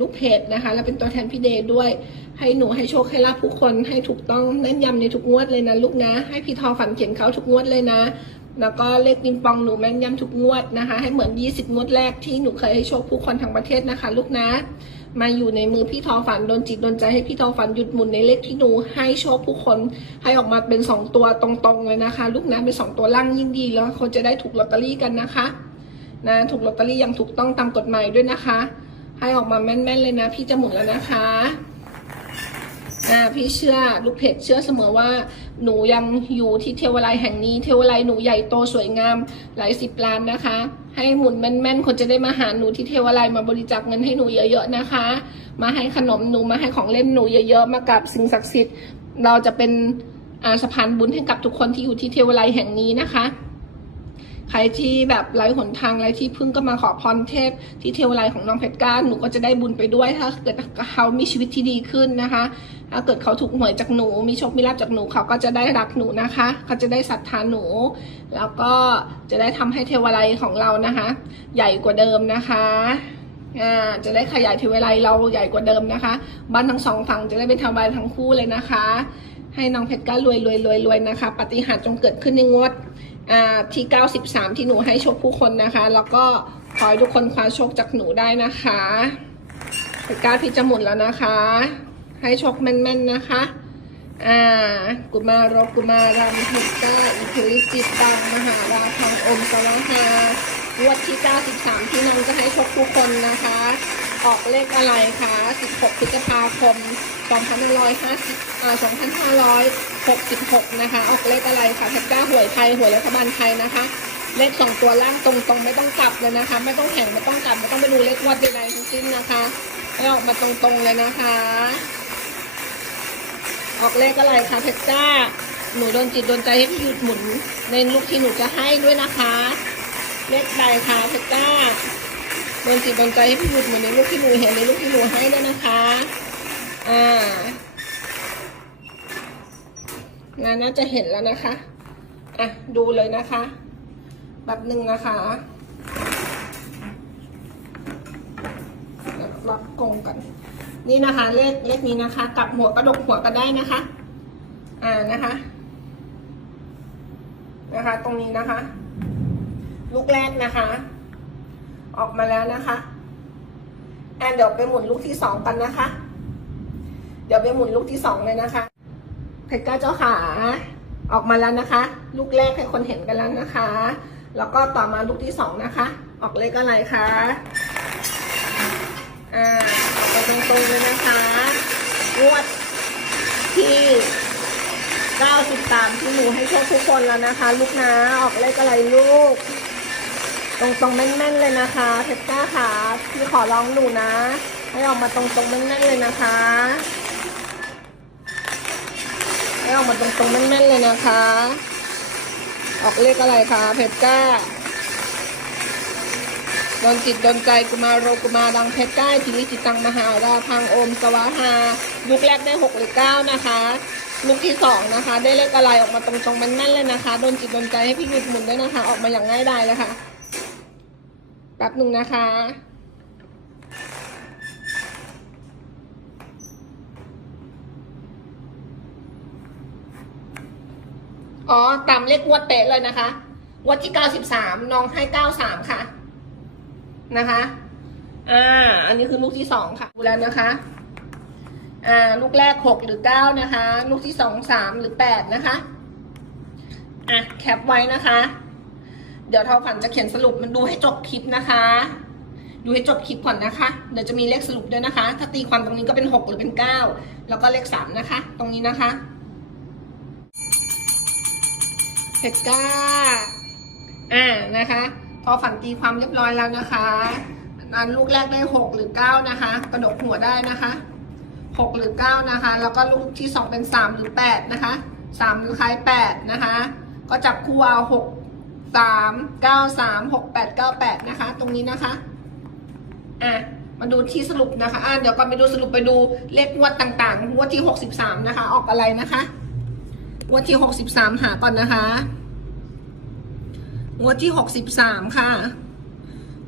ลูกเพจนะคะ และเป็นตัวแทนพี่เดย์ด้วย ให้หนูให้โชคให้ลาภผู้คนให้ถูกต้องแน่นยำในทุกงวดเลยนะลูกนะ ให้พี่ทอฝันเขียนเขาทุกงวดเลยนะ แล้วก็เลขปิงปองหนูแม่นยำทุกงวดนะคะ ให้เหมือน 20 งวดแรกที่หนูเคยให้โชคผู้คนทั้งประเทศนะคะ ลูกนะ มาอยู่ในมือพี่ทอฝันโดนจิตโดนใจให้พี่ทอฝันหยุดหมุนในเลขที่หนูให้โชคผู้คนให้ออกมาเป็นสองตัวตรงๆเลยนะคะ ลูกนะเป็นสองตัวล่างยิ่งดีแล้วคนจะได้ถูกลอตเตอรี่กันนะคะนะถูกลอตเตอรี่อยังถูกต้องตามกฎหมายด้วยนะคะ ให้ออกมาแม่นๆเลยนะ พี่จะหมุนแล้วนะคะนะพี่เชื่อลูกเพจเชื่อเสมอว่า หนูยังอยู่ที่เทวไลแห่งนี้ เทวไลหนูใหญ่โตสวยงามหลายสิบล้านนะคะ ให้หมุนแม่นๆ คนจะได้มาหาหนูที่เทวไลมาบริจาคเงินให้หนูเยอะๆนะคะ มาให้ขนมหนูมาให้ของเล่นหนูเยอะๆ มากับสิ่งศักดิ์สิทธิ์ เราจะเป็นอาสะพานบุญให้กับทุกคนที่อยู่ที่เทวไลแห่งนี้นะคะ ใครที่แบบไร้หนทางไร้ที่พึ่งก็มาขอพรเทพ ที่เทวไลของน้องเพชรก้าหนูก็จะได้บุญไปด้วย ถ้าเกิดเขามีชีวิตที่ดีขึ้นนะคะ ถ้าเกิดเขาถูกหวยจากหนู มีโชคมีลาภจากหนูเขาก็จะได้รักหนูนะคะ เขาจะได้ศรัทธาหนู แล้วก็จะได้ทำให้เทวไลของเรานะคะ ใหญ่กว่าเดิมนะคะจะได้ขยายเทวไลเราใหญ่กว่าเดิมนะคะ บ้านทั้งสองฝั่งจะได้เป็นเทวไลยทั้งคู่เลยนะคะ ให้น้องเพชรก้ารวยรวยรวยรวยนะคะ ปฏิหารจงเกิดขึ้นในงวด ที่ 93 ที่หนูให้โชคผู้คนนะคะ แล้วก็ขอให้ทุกคนคว้าโชคจากหนูได้นะคะเพชรก้าพี่จะหมุนแล้วนะคะ ให้โชคแม่นๆนะคะ อ่า กุมารกุมารามเพชก้าอิทธิฤทธิจิตตังมหาราพังอมสวะหาวดที่ 93 ที่น้องจะให้โชคผู้คนนะคะ ออกเลขอะไรคะ 16 พฤษภาคม 2566 นะคะ ออกเลขอะไรคะแท็กด้าหวยไทยหวยรัฐบาลไทยนะคะ เลขสองตัวล่างตรงๆ ไม่ต้องกลับเลยนะคะ ไม่ต้องแข่งไม่ต้องกลับ ไม่ต้องไปดูเลขวัดใดๆทั้งสิ้นนะคะให้ออกมาตรงๆเลยนะคะ ออกเลขอะไรคะเพชรจ้าหนูโดนจิตโดนใจให้พี่หยุดหมุนในลูกที่หนูจะให้ด้วยนะคะ เลขใดคะเพชรจ้าโดนจิตโดนใจให้พี่หยุดหมุนในลูกที่หนูเห็นในลูกที่หนูให้ด้วยนะคะ อ่านาน่าจะเห็นแล้วนะคะ อะ ดูเลยนะคะ แบบหนึ่งนะคะรับกงกัน นี่นะคะ เลขเลขนี้นะคะ กลับหัวกระดกหัวก็ได้นะคะ อ่านะคะ นะคะ ตรงนี้นะคะ ลูกแรกนะคะ ออกมาแล้วนะคะ อ่าเดี๋ยวไปหมุนลูกที่สองกันนะคะ เดี๋ยวไปหมุนลูกที่สองเลยนะคะเพชรก้าเจ้าขาออกมาแล้วนะคะ ลูกแรกให้คนเห็นกันแล้วนะคะ แล้วก็ต่อมาลูกที่สองนะคะ ออกเลขอะไรคะอ่าออกมาตรงๆเลยนะคะงวดที่93ที่หนูให้โชคทุกคนแล้วนะคะ ลูกนะออกเลขอะไรลูก ตรงๆแม่นๆเลยนะคะเพชรก้าค่ะพี่ขอร้องหนูนะ ให้ออกมาตรงๆแม่นๆเลยนะคะ ให้ออกมาตรงๆแม่นๆเลยนะคะ ออกเลขอะไรคะเพชรก้าโดนจิตโดนใจกุมารโรกุมาดังเพชรก้าพิริจิตังมหาราพังโอมสวาหาลูกแรกได้หกหรือเก้านะคะลูกที่สองนะคะ ได้เลขอะไรออกมาตรงๆแม่นๆเลยนะคะโดนจิตโดนใจให้พี่หยุดหมุนด้วยนะคะ ออกมาอย่างง่ายดายเลยค่ะแป๊บหนึ่งนะคะ อ๋อ ตามเลขงวดเป๊ะเลยนะคะงวดที่เก้าสิบสามน้องให้เก้าสามค่ะ นะคะ อ่า อันนี้คือลูกที่สองค่ะ ดูแล้วนะคะ อ่า ลูกแรกหกหรือเก้านะคะ ลูกที่สองสามหรือแปดนะคะ อะ แคปไว้นะคะ เดี๋ยวเท่าฝันจะเขียนสรุปมันดูให้จบคลิปนะคะ ดูให้จบคลิปก่อนนะคะ เดี๋ยวจะมีเลขสรุปด้วยนะคะ ถ้าตีความตรงนี้ก็เป็นหกหรือเป็นเก้าแล้วก็เลขสามนะคะ ตรงนี้นะคะ เพชรก้าอ่านะคะ พอฝันตีความเรียบร้อยแล้วนะคะอันลูกแรกได้หกหรือเก้านะคะ กระดกหัวได้นะคะหกหรือเก้านะคะ แล้วก็ลูกที่สองเป็นสามหรือแปดนะคะสามหรือคล้ายแปดนะคะ ก็จับคู่เอาหกสามเก้าสามหกแปดเก้าแปดนะคะ ตรงนี้นะคะอะมาดูที่สรุปนะคะอะเดี๋ยวก่อนไปดูสรุปไปดูเลขงวดต่างๆงวดที่หกสิบสามนะคะ ออกอะไรนะคะ งวดที่หกสิบสามหาก่อนนะคะ งวดที่หกสิบสามค่ะ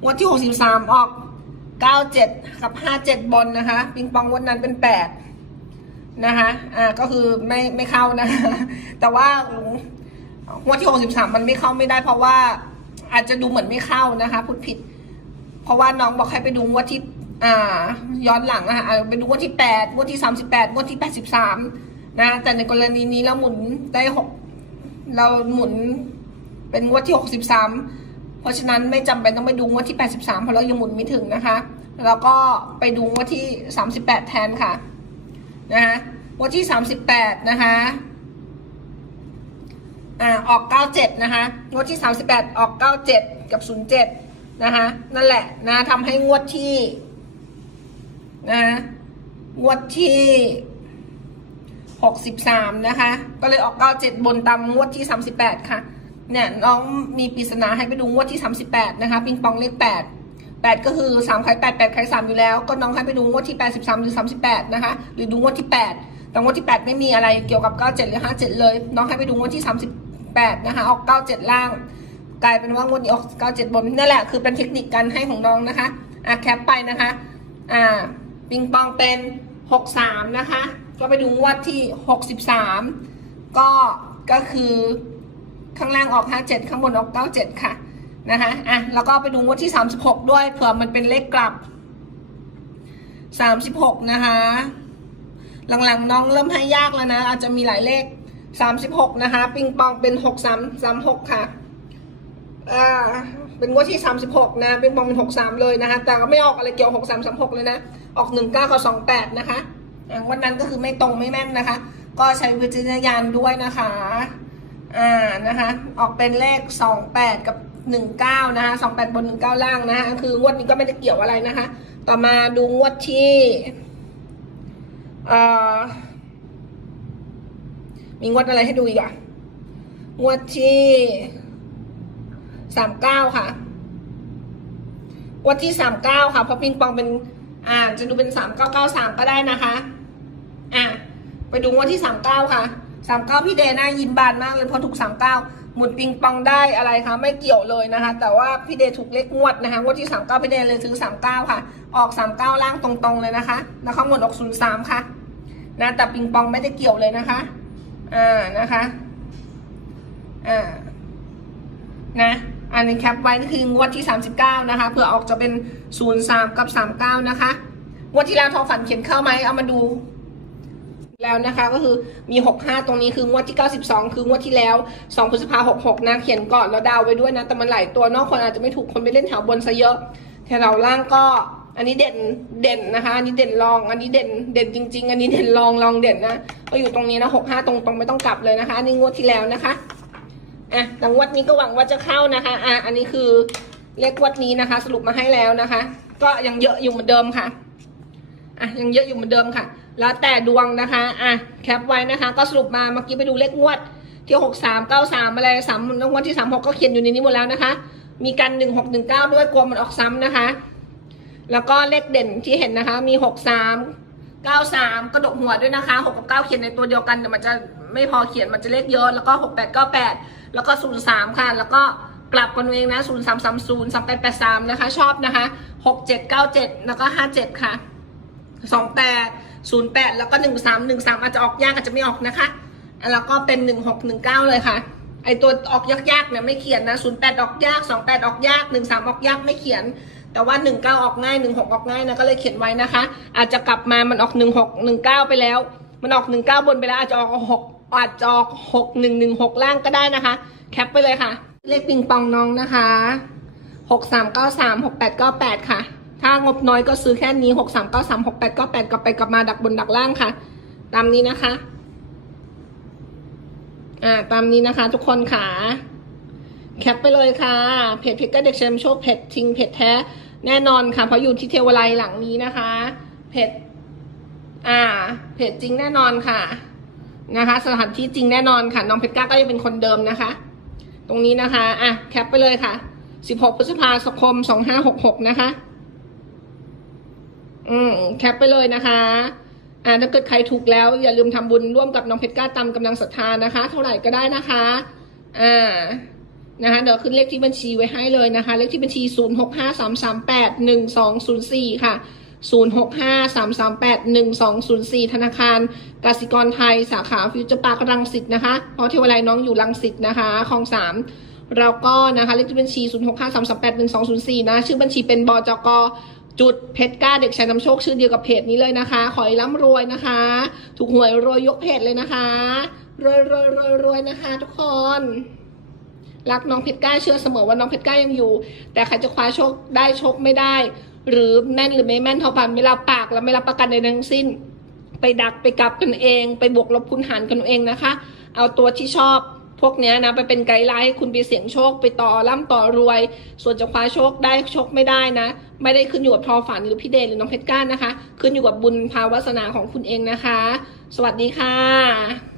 งวดที่หกสิบสามออกเก้าเจ็ดกับห้าเจ็ดบนนะคะ ปิงปองวันนั้นเป็นแปดนะคะ อ่า ก็คือไม่ไม่เข้านะคะ แต่ว่างวดที่หกสิบสามมันไม่เข้าไม่ได้ เพราะว่าอาจจะดูเหมือนไม่เข้านะคะพูดผิด เพราะว่าน้องบอกให้ไปดูงวดที่ อ่า ย้อนหลังนะคะไปดูงวดที่แปดงวดที่สามสิบแปดงวดที่แปดสิบสาม นะ แต่ในกรณีนี้เราหมุนได้หกเราหมุนเป็นงวดที่หกสิบสามเพราะฉะนั้นไม่จำเป็นต้องไปดูงวดที่แปดสิบสามเพราะเรายังหมุนไม่ถึงนะคะแล้วก็ไปดูงวดที่สามสิบแปดแทนค่ะนะคะงวดที่สามสิบแปดนะคะอ่าออกเก้าเจ็ดนะคะงวดที่สามสิบแปดออกเก้าเจ็ดกับศูนย์เจ็ดนะคะนั่นแหละนะทำให้งวดที่นะงวดที่ หกสิบสามนะคะ ก็เลยออกเก้าเจ็ดบนตามงวดที่สามสิบแปดค่ะ เนี่ยน้องมีปริศนาให้ไปดูงวดที่สามสิบแปดนะคะ ปิงปองเลขแปดแปดก็คือสามไข่แปดแปดไข่สามอยู่แล้ว ก็น้องให้ไปดูงวดที่แปดสิบสามหรือสามสิบแปดนะคะ หรือดูงวดที่แปดแต่งวดที่แปดไม่มีอะไรเกี่ยวกับเก้าเจ็ดหรือห้าเจ็ดเลย น้องให้ไปดูงวดที่สามสิบแปดนะคะ ออกเก้าเจ็ดล่าง กลายเป็นว่างวดนี้ออกเก้าเจ็ดบน นั่นแหละคือเป็นเทคนิคการให้ของน้องนะคะ อะแคปไปนะคะ อ่า ปิงปองเป็นหกสามนะคะ ก็ไปดูงวดที่หกสิบสามก็ก็คือข้างล่างออกห้าเจ็ดข้างบนออกเก้าเจ็ดค่ะนะคะอะแล้วก็ไปดูงวดที่สามสิบหกด้วยเผื่อมันเป็นเลขกลับสามสิบหกนะคะ หลังๆน้องเริ่มให้ยากแล้วนะ อาจจะมีหลายเลขสามสิบหกนะคะ ปิงปองเป็นหกสามสามหกค่ะอ่าเป็นงวดที่สามสิบหกนะป็นปองเป็นหกสามเลยนะคะ แต่ก็ไม่ออกอะไรเกี่ยวหกสามสามหกเลยนะ ออกหนึ่งเก้ากับสองแปดนะคะ อ่าวันนั้นก็คือไม่ตรงไม่แม่นนะคะ ก็ใช้วิจารณญาณด้วยนะคะ อ่านะคะ ออกเป็นเลขสองแปดกับหนึ่งเก้านะคะสองแปดบนหนึ่งเก้าล่างนะคะ คืองวดนี้ก็ไม่ได้เกี่ยวอะไรนะคะ ต่อมาดูงวดที่เอ่อมีงวดอะไรให้ดูอีกอะงวดที่สามเก้าค่ะ งวันที่สามเก้าค่ะ เพราะปิงปองเป็น อ่า จะดูเป็นสามเก้าเก้าสามก็ได้นะคะ อะไปดูงวันที่สามเก้าค่ะสามเก้าพี่เดน่ายิ้มบานมากเลยเพราะถูกสามเก้าหมุนปิงปองได้อะไรคะไม่เกี่ยวเลยนะคะ แต่ว่าพี่เดถูกเลขงวดนะคะงวดที่สามเก้าพี่เดเลยซื้อสามเก้าค่ะ ออกสามเก้าล่างตรงๆเลยนะคะแล้วข้างบนออกศูนย์สามค่ะนะแต่ปิงปองไม่ได้เกี่ยวเลยนะคะอ่านะคะอ่านะอันนี้แคปไว้ก็คืองวดที่ 39 นะคะเผื่อออกจะเป็น 03 กับ 39 นะคะ งวดที่แล้วทองฝันเขียนเข้าไหมเอามาดู แล้วนะคะก็คือมี 65 ตรงนี้คืองวดที่ 92 คืองวดที่แล้ว 2 พฤษภา66 นะ เขียนก่อนแล้วดาวไว้ด้วยนะ แต่มันหลายตัวนอกคนอาจจะไม่ถูกคนไปเล่นแถวบนซะเยอะแถวล่างก็อันนี้เด่นเด่นนะคะ อันนี้เด่นรอง อันนี้เด่นเด่นจริง ๆ อันนี้เด่นรองรองเด่นนะก็อยู่ตรงนี้นะ65 ตรงๆไม่ต้องกลับเลยนะคะอันนี้งวดที่แล้วนะคะอะหลังวัดนี้ก็หวังว่าจะเข้านะคะอะอันนี้คือเลขวัดนี้นะคะ สรุปมาให้แล้วนะคะ ก็ยังเยอะอยู่เหมือนเดิมค่ะอะยังเยอะอยู่เหมือนเดิมค่ะ แล้วแต่ดวงนะคะอะแคปไว้นะคะ ก็สรุปมาเมื่อกี้ไปดูเลขงวดที่หกสามเก้าสามอะไรสามงวดที่สามหกก็เขียนอยู่ในนี้หมดแล้วนะคะ มีกันหนึ่งหกหนึ่งเก้าด้วยกลัวมันออกซ้ำนะคะ แล้วก็เลขเด่นที่เห็นนะคะ มีหกสามเก้าสามกระดกหัวด้วยนะคะหกกับเก้าเขียนในตัวเดียวกันแต่มันจะไม่พอเขียนมันจะเลขเยอะแล้วก็หกแปดเก้าแปดแล้วก็ศูนย์สามค่ะ แล้วก็กลับกันเองนะศูนย์สามสามศูนย์สามแปดแปดสามนะคะ ชอบนะคะหกเจ็ดเก้าเจ็ดแล้วก็ห้าเจ็ดค่ะสองแปด ศูนย์แปดแล้วก็หนึ่งสามหนึ่งสามอาจจะออกยากอาจจะไม่ออกนะคะ แล้วก็เป็นหนึ่งหกหนึ่งเก้าเลยค่ะ ไอตัวออกยากๆเนี่ยไม่เขียนนะศูนย์แปดออกยากสองแปดออกยากหนึ่งสามออกยากไม่เขียน แต่ว่าหนึ่งเก้าออกง่ายหนึ่งหกออกง่ายนะก็เลยเขียนไว้นะคะ อาจจะกลับมามันออกหนึ่งหกหนึ่งเก้าไปแล้ว มันออกหนึ่งเก้าบนไปแล้วอาจจะออกหกอาจจะออกหกหนึ่งหนึ่งหกล่างก็ได้นะคะ แคปไปเลยค่ะ เลขปิงปองน้องนะคะหกสามเก้าสามหกแปดเก้าแปดค่ะ ถ้างบน้อยก็ซื้อแค่นี้หกสามเก้าสามหกแปดก้าแปดกลับไปกลับมาดักบนดักล่างค่ะ ตามนี้นะคะ อ่า ตามนี้นะคะ ทุกคนค่ะ แคปไปเลยค่ะ เพจพิกเกอร์เด็กแชมป์โชคเพจจริงเพจแท้แน่นอนค่ะ เพราะอยู่ที่เทวไลหลังนี้นะคะ เพจอ่า เพจจริงแน่นอนค่ะ นะคะ สถานที่จริงแน่นอนค่ะน้องเพชรก้าก็ยังเป็นคนเดิมนะคะ ตรงนี้นะคะ อะ แคปไปเลยค่ะ 16 พฤษภาคม 2566 นะคะ อืมแคปไปเลยนะคะอ่าถ้าเกิดใครถูกแล้ว อย่าลืมทำบุญร่วมกับน้องเพชรก้าตามกำลังศรัทธานะคะ เท่าไหร่ก็ได้นะคะอ่านะคะเดี๋ยวขึ้นเลขที่บัญชีไว้ให้เลยนะคะ เลขที่บัญชี 0653381204 ค่ะ 0653381204 ธนาคารกสิกรไทยสาขาฟิวเจอร์ปาร์ครังสิตนะคะ เพราะเทวไลน้องอยู่รังสิตนะคะคลองสามแล้วก็นะคะเลขที่บัญชี 0653381204 นะ ชื่อบัญชีเป็นบจก จุดเพชรกล้าเด็กชายนำโชคชื่อเดียวกับเพจนี้เลยนะคะ ขอให้ร่ำรวยนะคะ ถูกหวยรวยยกเพจเลยนะคะ รวยรวยรวยรวยนะคะ ทุกคน รักน้องเพชรกล้าเชื่อเสมอว่าน้องเพชรกล้ายังอยู่ แต่ใครจะคว้าโชคได้โชคไม่ได้ หรือแม่นหรือไม่แม่นเท่ากันไม่รับปากและไม่รับประกันใดทั้งสิ้น ไปดักไปกลับกันเอง ไปบวกลบคูณหารกันเองนะคะ เอาตัวที่ชอบพวกนี้นะไปเป็นไกด์ไลน์ให้คุณไปเสี่ยงโชคไปต่อร่ำต่อรวย ส่วนจะคว้าโชคได้โชคไม่ได้นะ ไม่ได้ขึ้นอยู่กับทอฝันหรือพี่เดนหรือน้องเพชรก้านนะคะ ขึ้นอยู่กับบุญภาวาสนาของคุณเองนะคะ สวัสดีค่ะ